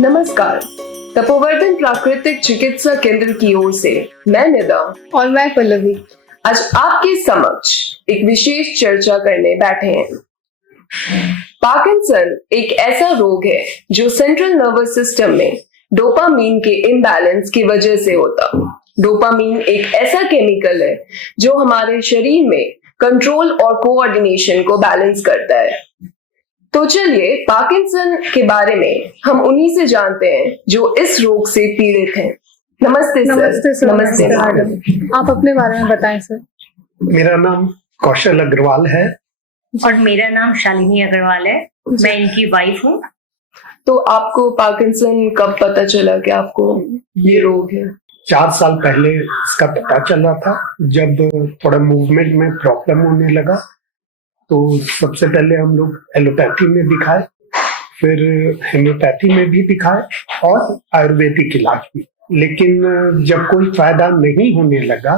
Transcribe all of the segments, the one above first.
नमस्कार। तपोवर्धन प्राकृतिक चिकित्सा केंद्र की ओर से मैं निदा और मैं पल्लवी आज आपके समक्ष एक विशेष चर्चा करने बैठे हैं। पार्किंसन एक ऐसा रोग है जो सेंट्रल नर्वस सिस्टम में डोपामीन के इम्बैलेंस की वजह से होता। डोपामीन एक ऐसा केमिकल है जो हमारे शरीर में कंट्रोल और कोऑर्डिनेशन को बैलेंस करता है। तो चलिए पार्किंसन के बारे में हम उन्हीं से जानते हैं जो इस रोग से पीड़ित हैं। नमस्ते सर। नमस्ते मैडम, आप अपने बारे में बताएं सर। मेरा नाम कौशल अग्रवाल है और मेरा नाम शालिनी अग्रवाल है, मैं इनकी वाइफ हूँ। तो आपको पार्किंसन कब पता चला कि आपको ये रोग है? 4 साल पहले इसका पता चला था, जब थोड़ा मूवमेंट में प्रॉब्लम होने लगा तो सबसे पहले हम लोग एलोपैथी में दिखाए, फिर होम्योपैथी में भी दिखाए और आयुर्वेदिक इलाज भी। लेकिन जब कोई फायदा नहीं होने लगा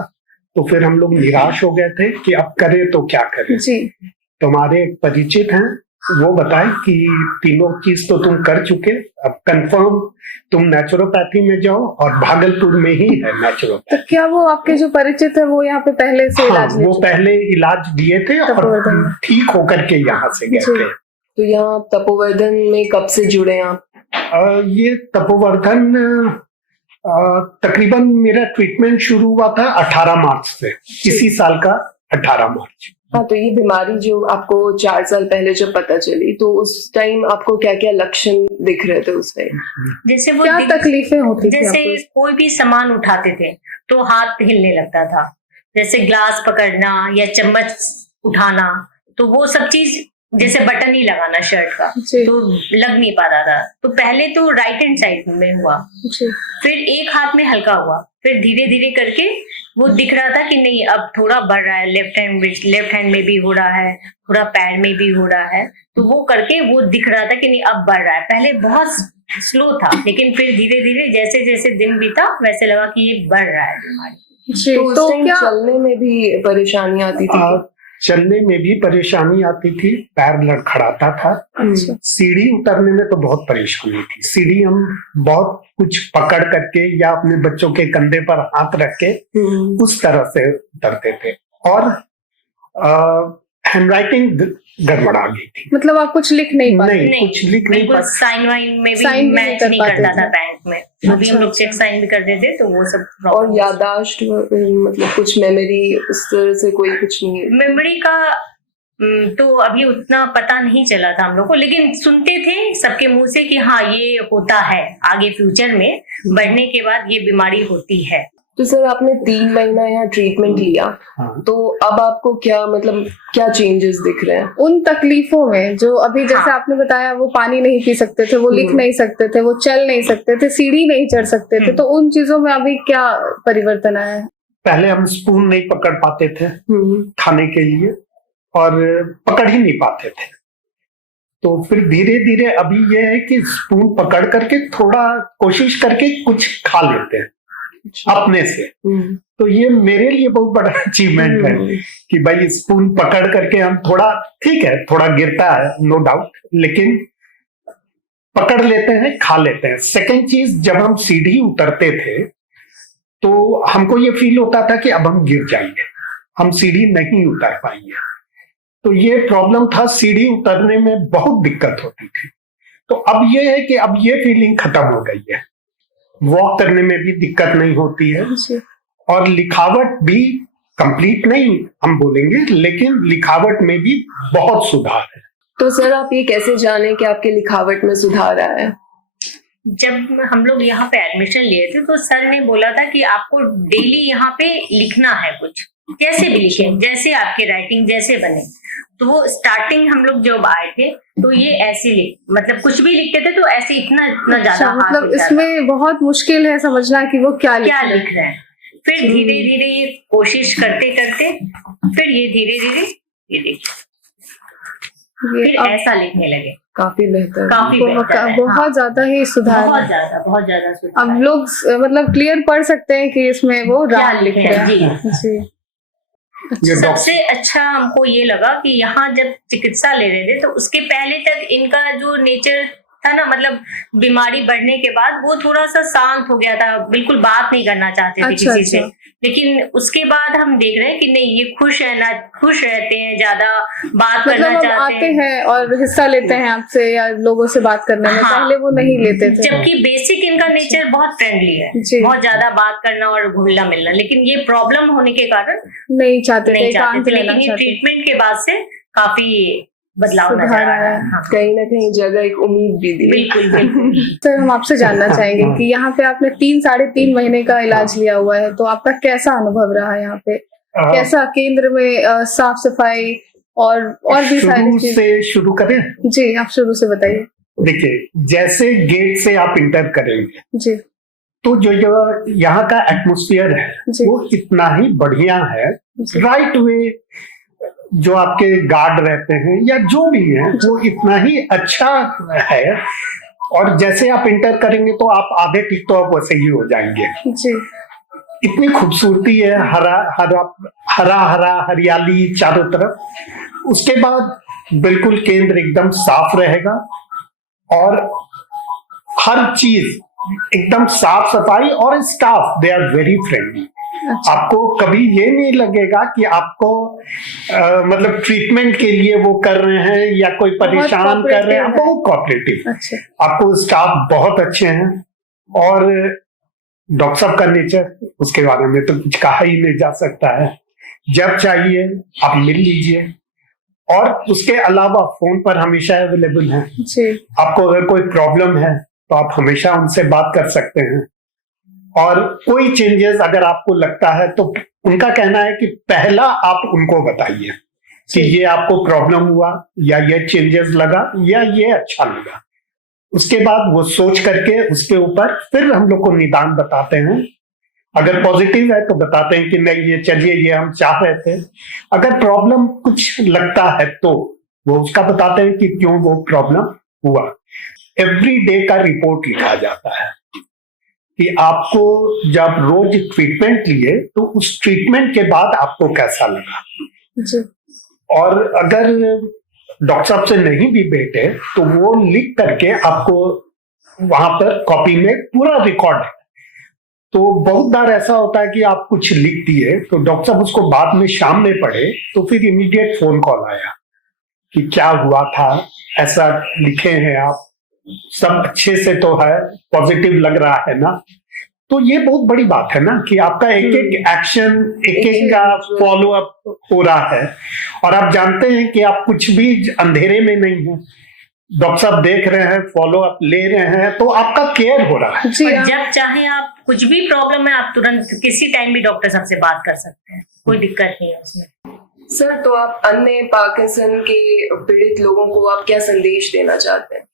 तो फिर हम लोग निराश हो गए थे कि अब करें तो क्या करें जी। तो हमारे एक परिचित हैं, वो बताए कि तीनों चीज तो तुम कर चुके, अब कंफर्म तुम नेचुरोपैथी में जाओ और भागलपुर में ही है नेचुरोपैथी। तो क्या वो आपके जो परिचित है वो यहाँ पे पहले से इलाज ले वो चुके? पहले इलाज दिए थे तपोवर्धन और में। ठीक होकर के यहाँ से गए थे। तो यहाँ आप तपोवर्धन में कब से जुड़े हैं आप? ये तपोवर्धन तकरीबन मेरा ट्रीटमेंट शुरू हुआ था 18 मार्च से, इसी साल का 18 मार्च। हाँ, तो ये बीमारी जो आपको 4 साल पहले जब पता चली तो उस टाइम आपको क्या क्या लक्षण दिख रहे थे उस टाइम? जैसे वो क्या तकलीफें होती थी जैसे आपको? कोई भी सामान उठाते थे तो हाथ हिलने लगता था, जैसे ग्लास पकड़ना या चम्मच उठाना, तो वो सब चीज जैसे बटन ही लगाना शर्ट का जी। तो लग नहीं पाता था। तो पहले तो राइट हैंड साइड में हुआ, जी। फिर एक हाथ में हल्का हुआ, फिर धीरे धीरे करके वो दिख रहा था कि नहीं अब थोड़ा बढ़ रहा है, लेफ्ट हैंड में भी हो रहा है, थोड़ा पैर में भी हो रहा है। तो वो करके वो दिख रहा था कि नहीं अब बढ़ रहा है। पहले बहुत स्लो था, लेकिन फिर धीरे धीरे जैसे जैसे दिन बीता वैसे लगा कि ये बढ़ रहा है बीमारी। जी। तो उस तो टाइम क्या चलने में भी परेशानी आती थी? चलने में भी परेशानी आती थी, पैर लड़खड़ाता था। अच्छा। सीढ़ी उतरने में तो बहुत परेशानी थी। सीढ़ी हम बहुत कुछ पकड़ करके या अपने बच्चों के कंधे पर हाथ रख के उस तरह से उतरते थे और हैंडराइटिंग गड़बड़ा गई थी। मतलब आप कुछ लिख नहीं पाते? नहीं, कुछ लिख नहीं बिल्कुल पाते। साइन वाइन में भी साइन भी मैच नहीं नहीं कर करता पाते था थे। बैंक में, तो भी हम लोग अच्छा, चेक साइन भी करते थे, तो वो सब और problem। यादाश्त मतलब कुछ मेमोरी उस तरह से कोई कुछ नहीं है? मेमोरी का तो अभी उतना पता नहीं चला था हम लोग को, लेकिन सुनते थे सबके मुंह से कि हाँ ये होता है, आगे फ्यूचर में बढ़ने के बाद ये बीमारी होती है। तो सर आपने 3 महीना यहाँ ट्रीटमेंट लिया, हाँ। तो अब आपको क्या मतलब क्या चेंजेस दिख रहे हैं? उन तकलीफों में जो अभी जैसे हाँ। आपने बताया वो पानी नहीं पी सकते थे, वो लिख नहीं सकते थे, वो चल नहीं सकते थे, सीढ़ी नहीं चढ़ सकते थे, तो उन चीजों में अभी क्या परिवर्तन आया है? पहले हम स्पून नहीं पकड़ पाते थे खाने के लिए और पकड़ ही नहीं पाते थे। तो फिर धीरे धीरे अभी ये है कि स्पून पकड़ करके थोड़ा कोशिश करके कुछ खा लेते हैं अपने से। तो ये मेरे लिए बहुत बड़ा अचीवमेंट है कि भाई स्पून पकड़ करके हम थोड़ा, ठीक है थोड़ा गिरता है नो डाउट, लेकिन पकड़ लेते हैं, खा लेते हैं। सेकंड चीज, जब हम सीढ़ी उतरते थे तो हमको ये फील होता था कि अब हम गिर जाएंगे, हम सीढ़ी नहीं उतर पाएंगे। तो ये प्रॉब्लम था, सीढ़ी उतरने में बहुत दिक्कत होती थी। तो अब ये है कि अब ये फीलिंग खत्म हो गई है, वॉक करने में भी दिक्कत नहीं होती है जी। और लिखावट भी कंप्लीट नहीं हम बोलेंगे, लेकिन लिखावट में भी बहुत सुधार है। तो सर आप ये कैसे जाने कि आपके लिखावट में सुधार आया है? जब हम लोग यहाँ पे एडमिशन लिए थे तो सर ने बोला था कि आपको डेली यहाँ पे लिखना है, कुछ जैसे भी लिखे, जैसे आपके राइटिंग जैसे बने। तो वो स्टार्टिंग हम लोग जब आए थे तो ये ऐसे मतलब कुछ भी लिखते थे तो ऐसे इतना इतना ज्यादा अच्छा, हाथ मतलब उठता था। इसमें बहुत मुश्किल है समझना कि वो क्या क्या लिख रहे लिख रहे हैं। फिर धीरे धीरे ये कोशिश करते करते फिर ये धीरे धीरे ये देखिए हैं। ये फिर अब ऐसा लिखने लगे। काफी बेहतर। काफी बेहतर है, बहुत हाँ। ज्यादा ही सुधार बहुत है। ज्यादा सुधार अब है। लोग मतलब क्लियर पढ़ सकते हैं कि इसमें वो क्या राम लिख लिखे रहे हैं, हैं। जी। जी। ये सबसे अच्छा हमको ये लगा कि यहाँ जब चिकित्सा ले रहे थे तो उसके पहले तक इनका जो नेचर था ना, मतलब बीमारी बढ़ने के बाद वो थोड़ा सा शांत हो गया था, बिल्कुल बात नहीं करना चाहते थे अच्छा, किसी से। अच्छा। लेकिन उसके बाद हम देख रहे हैं कि नहीं, ये खुश रहते हैं, ज्यादा बात मतलब करना अब चाहते आते हैं। हैं और हिस्सा लेते हैं आपसे या लोगों से बात करने में, हाँ। पहले वो नहीं लेते थे। जबकि बेसिक इनका नेचर बहुत फ्रेंडली है, जी। बहुत ज्यादा बात करना और घुलना मिलना, लेकिन ये प्रॉब्लम होने के कारण नहीं चाहते थे, नहीं चाहते एकांत थे। रहना लेकिन ये चाहते थे। ट्रीटमेंट के बाद से काफी बदलाव नजर सुधार आ रहा आया है। हाँ। कहीं ना कहीं जगह एक उम्मीद भी दी। बिल्कुल बिल्कुल। सर, हम आपसे जानना चाहेंगे कि यहाँ पे आपने 3-3.5 महीने का इलाज लिया हुआ है, तो आपका कैसा अनुभव रहा है यहाँ पे? कैसा केंद्र में साफ सफाई और भी सारी शुरू चीज? से शुरू करें। जी, आप शुरू से बताइए। देखिए, जैसे गेट से आप इंटर करेंगे जी तो जो यहाँ का एटमॉस्फेयर है जी। वो इतना ही बढ़िया है। जी। राइट वे जो आपके गार्ड रहते हैं या जो भी है वो इतना ही अच्छा है। और जैसे आप इंटर करेंगे तो आप आधे ठीक तो आप वैसे ही हो जाएंगे। जी इतनी खूबसूरती है, हरा हरा हरा हरा हरियाली चारों तरफ। उसके बाद बिल्कुल केंद्र एकदम साफ रहेगा और हर चीज एकदम साफ सफाई, और staff they are very friendly. अच्छा। आपको कभी ये नहीं लगेगा कि आपको मतलब ट्रीटमेंट के लिए वो कर रहे हैं या कोई परेशान कर रहे हैं। cooperative है। बहुत कोऑपरेटिव। अच्छा। आपको स्टाफ बहुत अच्छे हैं। और डॉक्टर साहब का नेचर, उसके बारे में तो कुछ कहा ही नहीं जा सकता है। जब चाहिए आप मिल लीजिए, और उसके अलावा फोन पर हमेशा अवेलेबल है। जी। आपको अगर कोई प्रॉब्लम है तो आप हमेशा उनसे बात कर सकते हैं। और कोई चेंजेस अगर आपको लगता है तो उनका कहना है कि पहला आप उनको बताइए कि ये आपको प्रॉब्लम हुआ या ये चेंजेस लगा या ये अच्छा लगा। उसके बाद वो सोच करके उसके ऊपर फिर हम लोग को निदान बताते हैं। अगर पॉजिटिव है तो बताते हैं कि नहीं ये चलिए ये हम चाह रहे थे। अगर प्रॉब्लम कुछ लगता है तो वो उसका बताते हैं कि क्यों वो प्रॉब्लम हुआ। एवरी डे का रिपोर्ट लिखा जाता है कि आपको जब रोज ट्रीटमेंट लिए तो उस ट्रीटमेंट के बाद आपको कैसा लगा। जी। और अगर डॉक्टर साहब से नहीं भी बैठे तो वो लिख करके आपको वहां पर कॉपी में पूरा रिकॉर्ड है। तो बहुत बार ऐसा होता है कि आप कुछ लिख दिए तो डॉक्टर साहब उसको बाद में शाम में पढ़े तो फिर इमीडिएट फोन कॉल आया कि क्या हुआ था, ऐसा लिखे हैं आप, सब अच्छे से तो है, पॉजिटिव लग रहा है ना। तो ये बहुत बड़ी बात है ना कि आपका एक एक एक्शन, एक एक का फॉलो अप हो रहा है। और आप जानते हैं कि आप कुछ भी अंधेरे में नहीं है, डॉक्टर साहब देख रहे हैं, फॉलो अप ले रहे हैं, तो आपका केयर हो रहा है। जी। और जब चाहे आप कुछ भी प्रॉब्लम है आप तुरंत किसी टाइम भी डॉक्टर साहब से बात कर सकते हैं, कोई दिक्कत नहीं है उसमें। सर, तो आप अन्य पार्किंसन के पीड़ित लोगों को आप क्या संदेश देना चाहते हैं?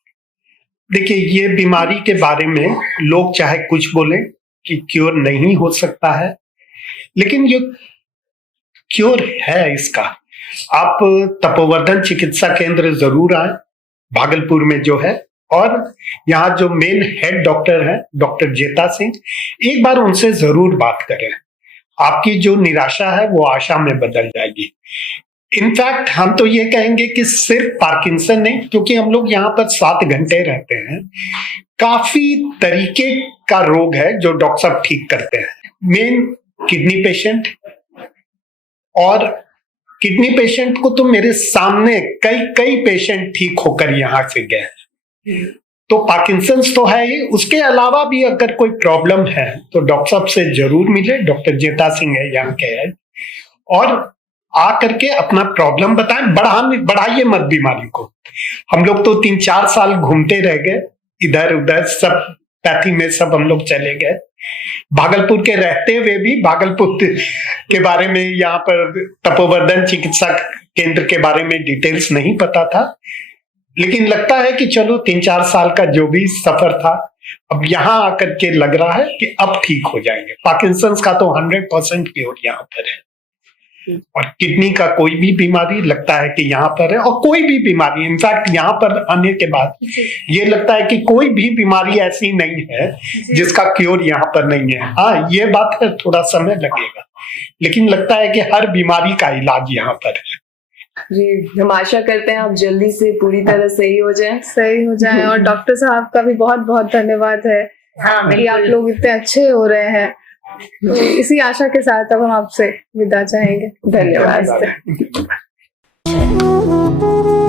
देखिए, ये बीमारी के बारे में लोग चाहे कुछ बोले कि क्योर नहीं हो सकता है, लेकिन ये क्योर है इसका। आप तपोवर्धन चिकित्सा केंद्र जरूर आए, भागलपुर में जो है, और यहाँ जो मेन हेड डॉक्टर है डॉक्टर जेता सिंह, एक बार उनसे जरूर बात करें। आपकी जो निराशा है वो आशा में बदल जाएगी। इनफैक्ट हम तो ये कहेंगे कि सिर्फ पार्किंसन नहीं, क्योंकि हम लोग यहाँ पर 7 घंटे रहते हैं, काफी तरीके का रोग है जो डॉक्टर साहब ठीक करते हैं। मेन किडनी पेशेंट, और किडनी पेशेंट को तो मेरे सामने कई पेशेंट ठीक होकर यहाँ से गए। तो पार्किंसंस तो है ही, उसके अलावा भी अगर कोई प्रॉब्लम है तो डॉक्टर साहब से जरूर मिले। डॉक्टर जेता सिंह है यहाँ के हेड, और आ करके अपना प्रॉब्लम बताएं। बढ़ाइए मत बीमारी को। हम लोग तो 3-4 साल घूमते रह गए इधर उधर, सब पैथी में सब हम लोग चले गए। भागलपुर के रहते हुए भी भागलपुर के बारे में, यहाँ पर तपोवर्धन चिकित्सा केंद्र के बारे में डिटेल्स नहीं पता था। लेकिन लगता है कि चलो 3-4 साल का जो भी सफर था, अब यहाँ आकर के लग रहा है कि अब ठीक हो जाएंगे। पार्किंसंस का तो 100% क्योर यहाँ पर है, और किडनी का कोई भी बीमारी लगता है कि यहाँ पर है, और कोई भी बीमारी, इनफैक्ट यहाँ पर आने के बाद ये लगता है कि कोई भी बीमारी ऐसी नहीं है जिसका क्योर यहाँ पर नहीं है। हाँ, ये बात है, थोड़ा समय लगेगा, लेकिन लगता है कि हर बीमारी का इलाज यहाँ पर है। जी, हम आशा करते हैं आप जल्दी से पूरी तरह सही हो जाएं। सही हो जाए। और डॉक्टर साहब का भी बहुत बहुत धन्यवाद है हाँ कि आप बिल्कुल। लोग इतने अच्छे हो रहे हैं। तो इसी आशा के साथ अब हम आपसे विदा चाहेंगे। धन्यवाद। धन्यवाद।